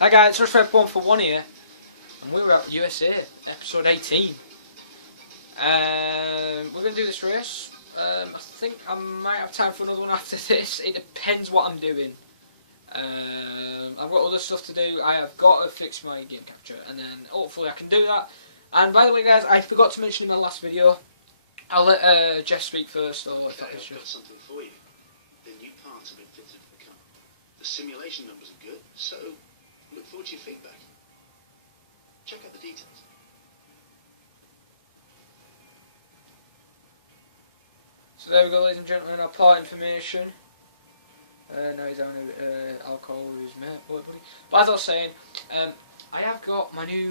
Hi guys, it's Red 141 here, and we're at USA, episode 18. We're going to do this race. I think I might have time for another one after this. It depends what I'm doing. I've got other stuff to do. I have got to fix my game capture, and then hopefully I can do that. And by the way guys, I forgot to mention in the last video, I'll let Jeff speak first, or if I've got something for you. The new parts have been fitted for the car. The simulation numbers are good, so look forward to your feedback. Check out the details. So there we go, ladies and gentlemen, our part information. Now he's having alcohol with his mate, buddy. But as I was saying, I have got my new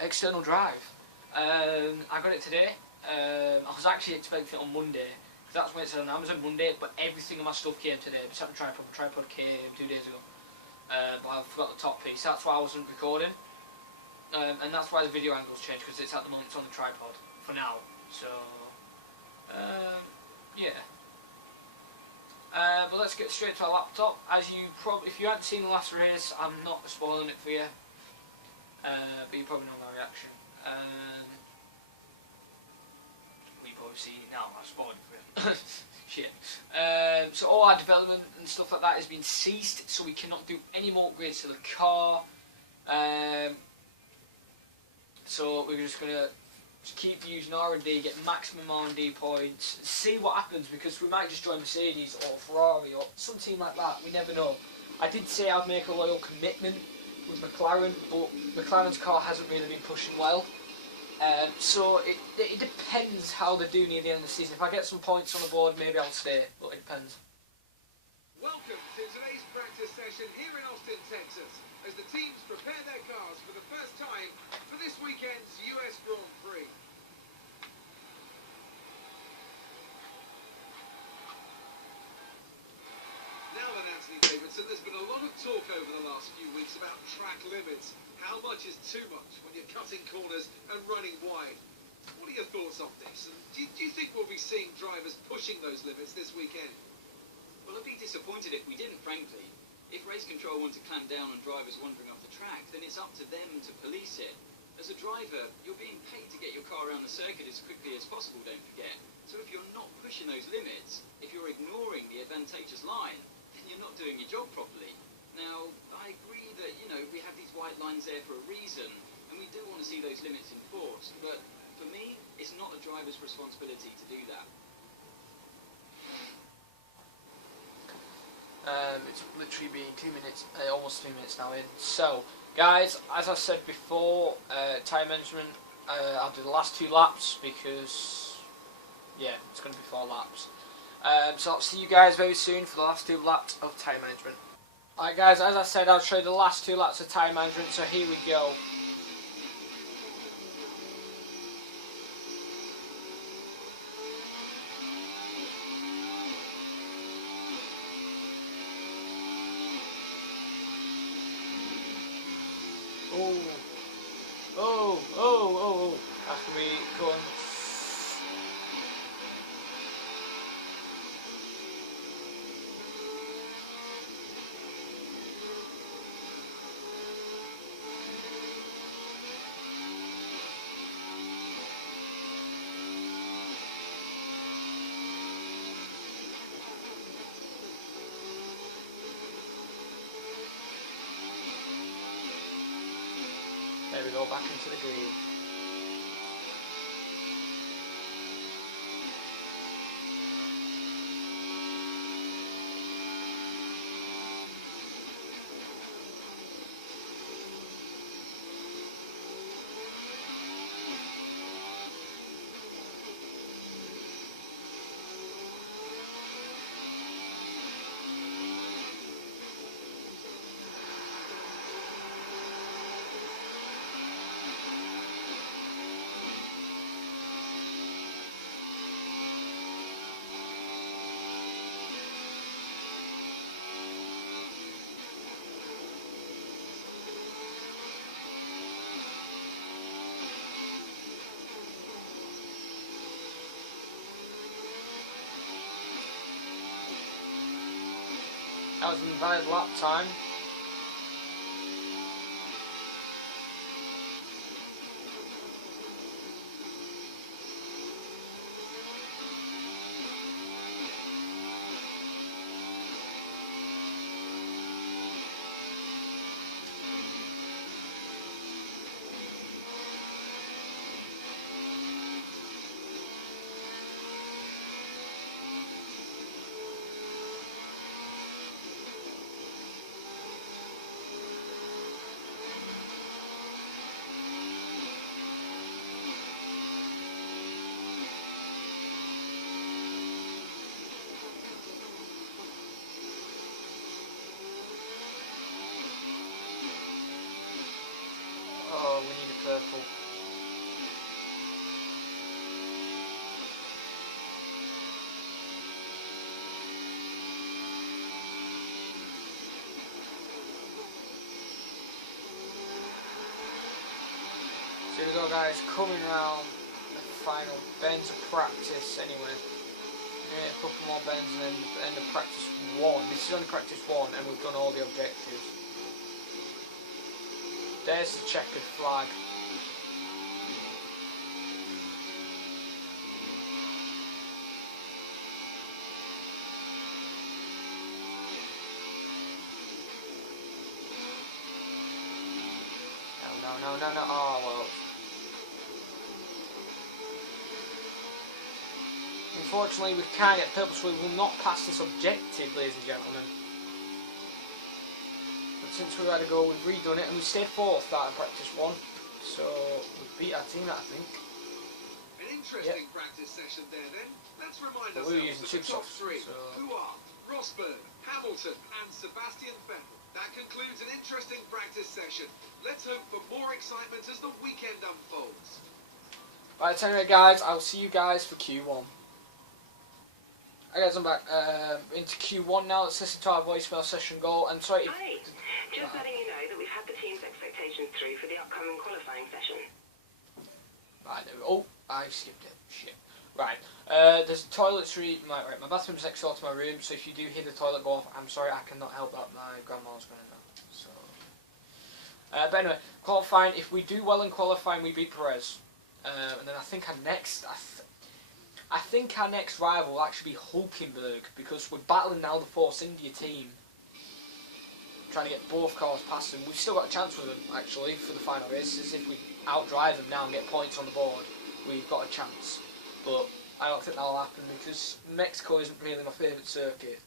external drive. I got it today. I was actually expecting it on Monday, because that's when it said on Amazon Monday, but everything of my stuff came today. Besides the tripod. My tripod came 2 days ago. But I forgot the top piece. That's why I wasn't recording. And that's why the video angle's changed, because it's at the moment it's on the tripod for now. So yeah. But let's get straight to our laptop. As you probably, if you hadn't seen the last race, I'm not spoiling it for you. But you probably know my reaction. You probably see it now. I've spoiled it for you. Shit. So all our development and stuff like that has been ceased, so we cannot do any more upgrades to the car. So we're just gonna keep using R&D, get maximum R&D points, see what happens, because we might just join Mercedes or Ferrari or some team like that. We never know. I did say I'd make a loyal commitment with McLaren, but McLaren's car hasn't really been pushing well. So it depends how they do near the end of the season. If I get some points on the board, maybe I'll stay, but it depends. Welcome to today's practice session here in Austin, Texas, as the teams prepare their cars for the first time for this weekend's US Grand Prix. Now then, Anthony Davidson, there's been a lot of talk over the last few weeks about track limits. How much is too much when you're cutting corners and running wide? What are your thoughts on this? And do you think we'll be seeing drivers pushing those limits this weekend? Well, I'd be disappointed if we didn't, frankly. If race control want to clamp down on drivers wandering off the track, then it's up to them to police it. As a driver, you're being paid to get your car around the circuit as quickly as possible, don't forget. So if you're not pushing those limits, if you're ignoring the advantageous line, then you're not doing your job properly. Now, I agree that, we have these white lines there for a reason, and we do want to see those limits enforced, but for me, it's not a driver's responsibility to do that. It's literally been 2 minutes, almost 3 minutes now in. So, guys, as I said before, tyre management, I'll do the last 2 laps because, yeah, it's going to be 4 laps. So I'll see you guys very soon for the last 2 laps of tyre management. Alright guys, as I said, I'll show you the last 2 laps of tyre management, so here we go. Oh, after we go on. There we go, back into the green. That was an invalid lap time. we need a purple. So here we go, guys, coming around the final bends of practice anyway. Yeah, a couple more bends and then the end of practice 1. This is only practice 1 and we've done all the objectives. There's the checkered flag. No. Oh, well. Unfortunately, we can't get purple, so we will not pass this objective, ladies and gentlemen. But since we've had a go, we've redone it, and we stayed 4th out of practice 1. So, we beat our team, I think. An interesting practice session there, then. Let's remind But we were ourselves using of the top Supersofts, 3, so... who are Rosberg, Hamilton and Sebastian Vettel. That concludes an interesting practice session. Let's hope for more excitement as the weekend unfolds. Right, anyway, guys, I'll see you guys for Q1. Alright, guys, I'm back into Q1 now. Let's listen to our voicemail session goal. And sorry if... Hi, just letting you know that we've had the team's expectations through for the upcoming qualifying session. Right, there we go. Oh, I skipped it. Shit. Right, there's toiletry. Right, my bathroom's next door to my room, so if you do hear the toilet go off, I'm sorry, I cannot help that. My grandma's going to know. So, but anyway, qualifying. If we do well in qualifying, we beat Perez, and then I think our next, I think our next rival will actually be Hulkenberg, because we're battling now the Force India team, trying to get both cars past them. We've still got a chance with them actually for the final races. If we outdrive them now and get points on the board, we've got a chance. But I don't think that'll happen because Mexico isn't really my favourite circuit.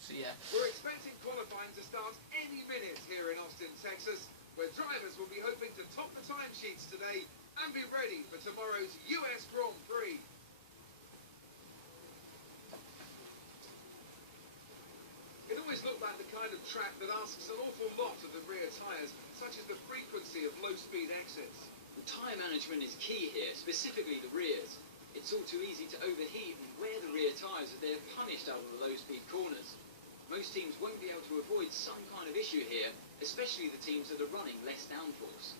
So yeah. We're expecting qualifying to start any minute here in Austin, Texas, where drivers will be hoping to top the timesheets today and be ready for tomorrow's US Grand Prix. It always looked like the kind of track that asks an awful lot of the rear tyres, such as the frequency of low-speed exits. The tyre management is key here, specifically the rears. It's all too easy to overheat and wear the rear tyres as they're punished out of the low-speed corners. Most teams won't be able to avoid some kind of issue here, especially the teams that are running less downforce.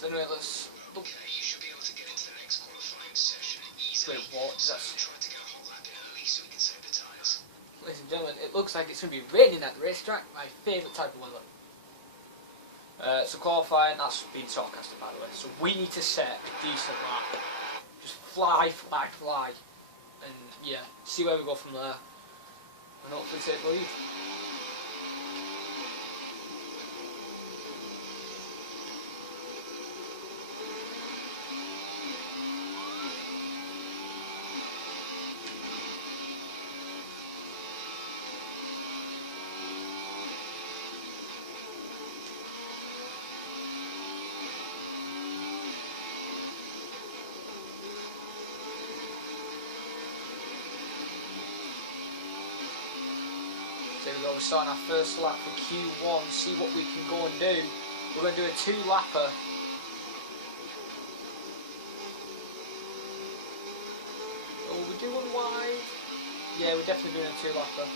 So anyway, let's look. Okay, you should be able to get into the next qualifying session easily. Wait, what? So That's... try to get a hot lap in early so we can save the tyres. Ladies and gentlemen, it looks like it's going to be raining at the racetrack. My favourite type of weather. So qualifying, that's been sarcastic by the way. So we need to set a decent lap. Just fly. And yeah, see where we go from there. And hopefully take the lead. So here we go, we're starting our first lap for Q1, see what we can go and do. We're going to do a 2-lapper. Oh, we're doing wide. Yeah, we're definitely doing a 2-lapper.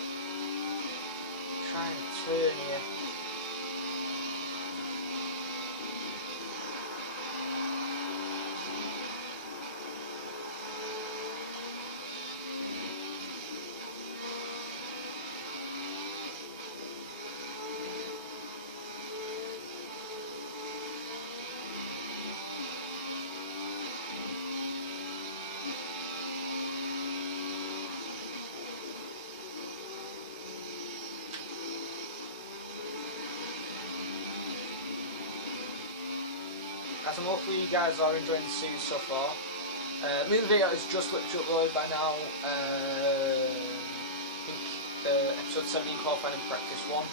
Trying to turn here. As I'm hopefully you guys are enjoying the series so far. The video is just literally uploaded by now. I think episode 17 qualifying in practice 1.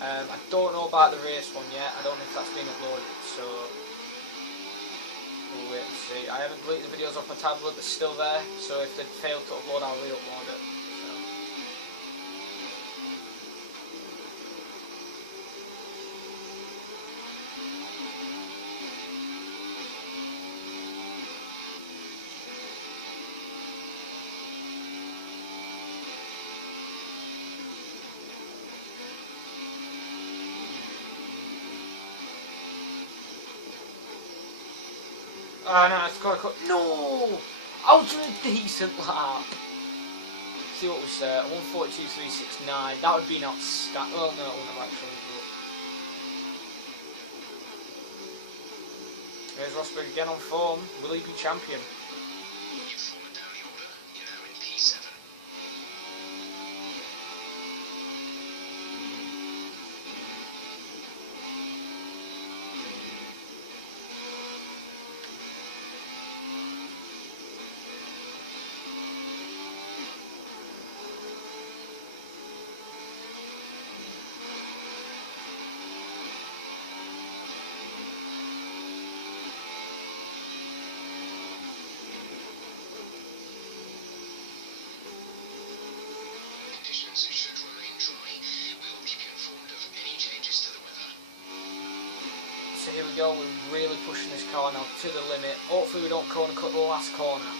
I don't know about the race one yet. I don't know if that's been uploaded, so we'll wait and see. I haven't deleted the videos off my tablet, they're still there, so if they fail to upload, I'll re-upload it. So. Oh no, it's got to cut. No! Out of a decent lap. See what was there? 142.369. That would be an outstanding. Well, no, it wouldn't have actually. But... There's Rosberg again on form. Will he be champion? You've fallen down the order. You're now in P7. Conditions should remain dry. We'll keep you informed of any changes to the weather. So here we go, we're really pushing this car now to the limit. Hopefully we don't corner cut the last corner.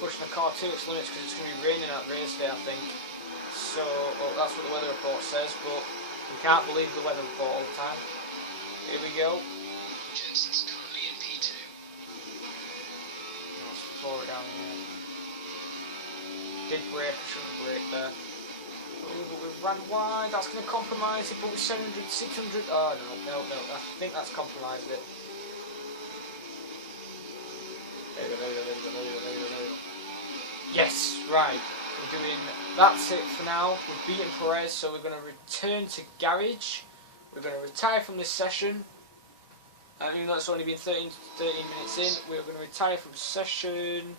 Pushing the car to its limits because it's going to be raining out race day, I think. So, well, that's what the weather report says, but we can't believe the weather report all the time. Here we go. Jensen's currently in P2. Let's slow it down here. Did brake, I should have braked there. Oh, but we've ran wide, that's going to compromise it, but with 700, 600, oh no, I think that's compromised it. There we go. Yes, right. We're doing, that's it for now. We've beaten Perez, so we're going to return to garage. We're going to retire from this session. Even though it's only been 13 minutes in, we're going to retire from session.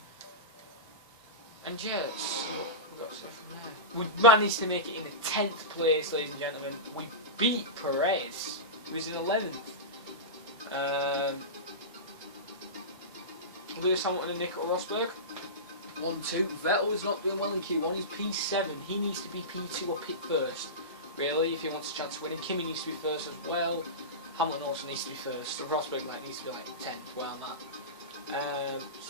And yeah, let's see what we've got to say from there. We managed to make it in the 10th place, ladies and gentlemen. We beat Perez, who was in 11th. Lewis Hamilton and Nico Rosberg. 1-2. Vettel is not doing well in Q1. He's P7. He needs to be P2 or pit first. Really, if he wants a chance of winning. Kimi needs to be first as well. Hamilton also needs to be first. So Rosberg needs to be like 10th. Well, that.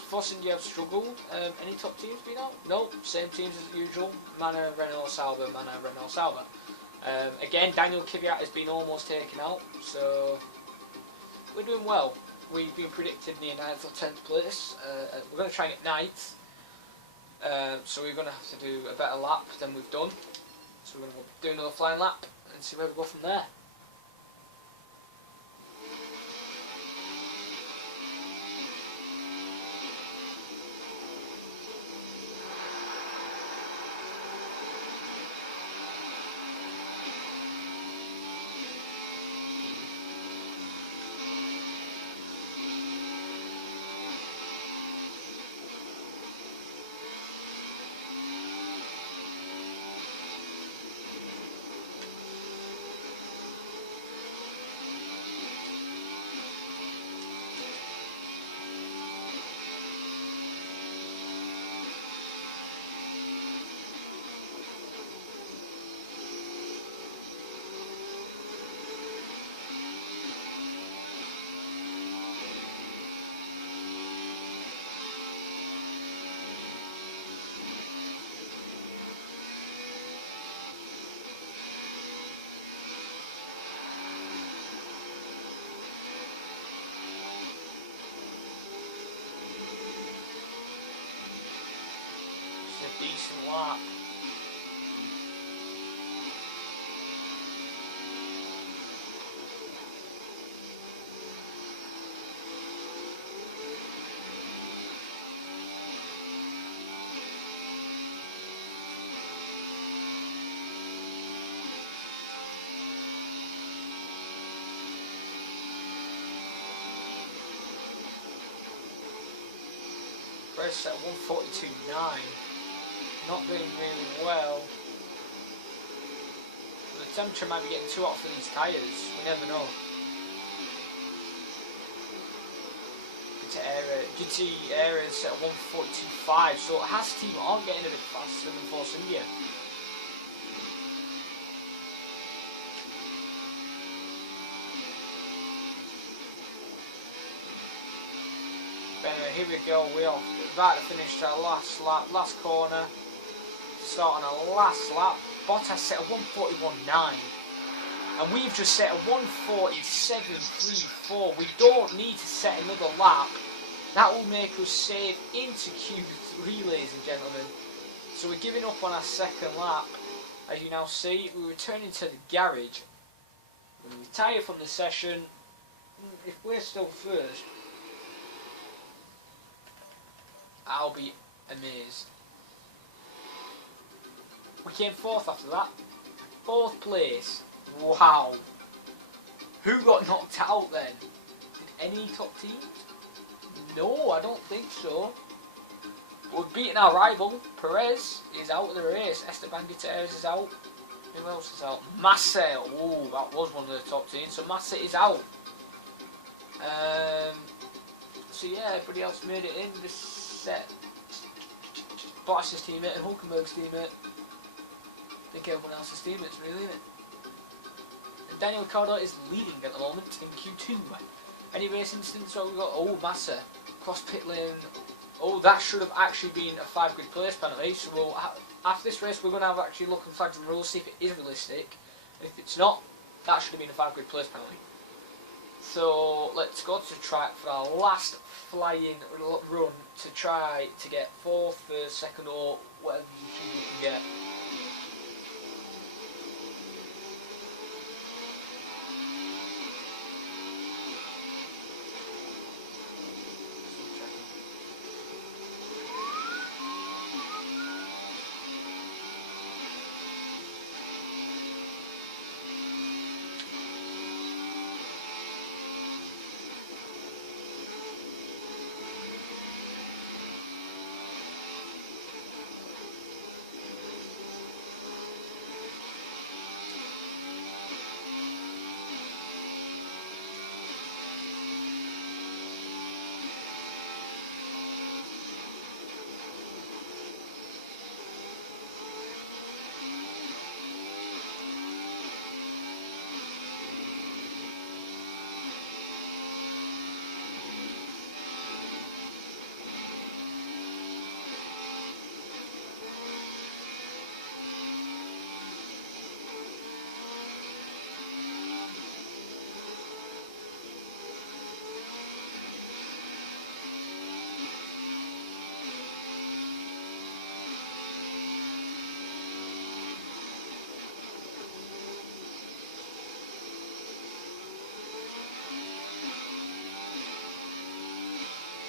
Force India have struggled. Any top teams been out? No. Same teams as usual. Manor, Renault, Sauber. Manor, Renault, Sauber. Again, Daniel Kvyat has been almost taken out. So we're doing well. We've been predicted near 9th or 10th place. We're going to try and get 9th. So we're going to have to do a better lap than we've done. So we're going to do another flying lap and see where we go from there. Decent lap. Race at 142.9. Not doing really well. The temperature might be getting too hot for these tyres. We never know. GT Ares at 142.5, so Haas team are getting a bit faster than Force India. But anyway, here we go. We are about to finish our last lap, last corner. Start on our last lap. Bottas set a 1:41.9. And we've just set a 1:47.34. We don't need to set another lap. That will make us save into Q3, ladies and gentlemen. So we're giving up on our second lap. As you now see, we're returning to the garage. We retire from the session. If we're still first, I'll be amazed. We came fourth after that. Fourth place. Wow. Who got knocked out then? Did any top teams? No, I don't think so. We've beaten our rival. Perez is out of the race. Esteban Gutierrez is out. Who else is out? Massa. Oh, that was one of the top teams. So Massa is out. So yeah, everybody else made it in this set. Bottas' teammate and Hulkenberg's teammate. I think everyone else's teammates really, isn't it? And Daniel Ricciardo is leading at the moment in Q2. Any race instance where we've got, oh, Massa, cross pit lane. Oh, that should have actually been a 5 grid place penalty. So we'll after this race, we're going to have actually look and flags and rules, see if it is realistic. And if it's not, that should have been a 5 grid place penalty. So let's go to the track for our last flying run to try to get 4th, 1st, 2nd, or whatever you can get.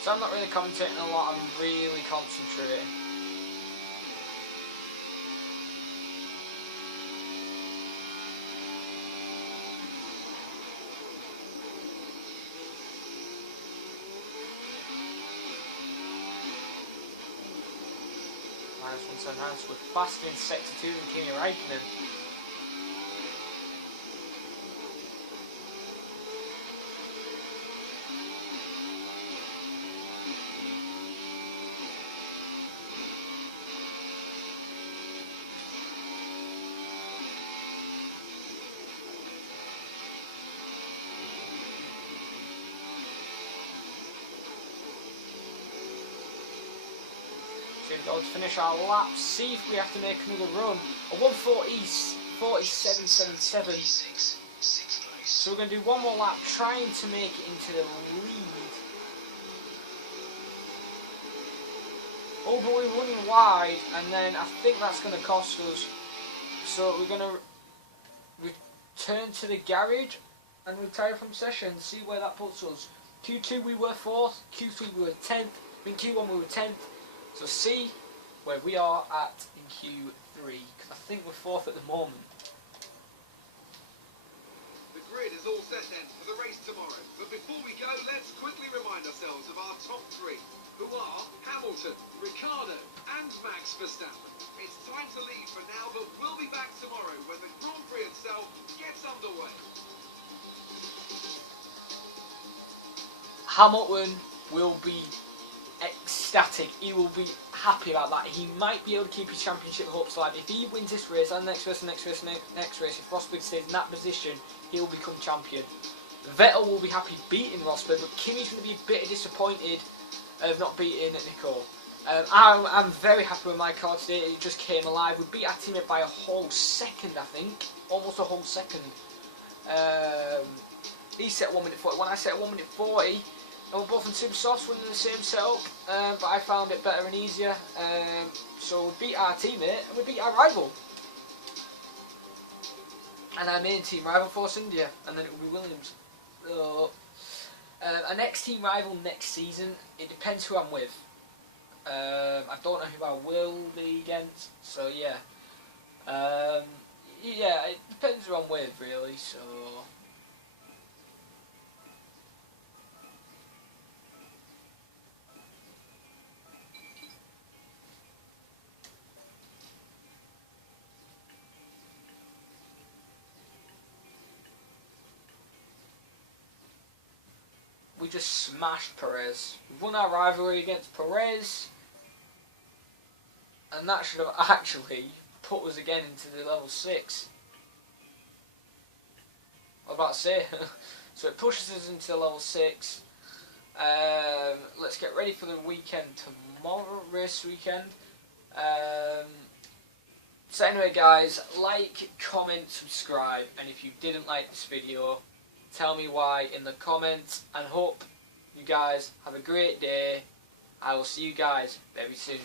So I'm not really commentating a lot, I'm really concentrating. Nice one, so nice. We're faster in sector 2 than Kimi Räikkönen. Go to finish our lap, see if we have to make another run. A 1:47.77. So we're going to do one more lap, trying to make it into the lead. Oh, but we're running wide, and then I think that's going to cost us. So we're going to return to the garage and retire from session, see where that puts us. Q2 we were 4th, Q3 we were 10th, in Q1 we were 10th. So see where we are at in Q3, because I think we're 4th at the moment. The grid is all set then for the race tomorrow. But before we go, let's quickly remind ourselves of our top 3, who are Hamilton, Ricciardo and Max Verstappen. It's time to leave for now, but we'll be back tomorrow when the Grand Prix itself gets underway. Hamilton will be ecstatic. He will be happy about that. He might be able to keep his championship hopes alive. If he wins this race and next race and next race and next race, if Rosberg stays in that position, he will become champion. Vettel will be happy beating Rosberg, but Kimi's going to be a bit disappointed of not beating Nico. I'm very happy with my car today. It just came alive. We beat our teammate by a whole second, I think. Almost a whole second. He set 1 minute 40. When I set 1 minute 40, and we're both in super softs, we're in the same setup. But I found it better and easier. So we beat our teammate and we beat our rival. And our main team rival, Force India, and then it will be Williams. Our next team rival next season, it depends who I'm with. I don't know who I will be against, so yeah. Yeah, it depends who I'm with, really, so... We just smashed Perez. We won our rivalry against Perez. And that should have actually put us again into the level 6. I was about to say. So it pushes us into level 6. Let's get ready for the weekend tomorrow, race weekend. So anyway guys, like, comment, subscribe, and if you didn't like this video, tell me why in the comments, and hope you guys have a great day. I will see you guys very soon.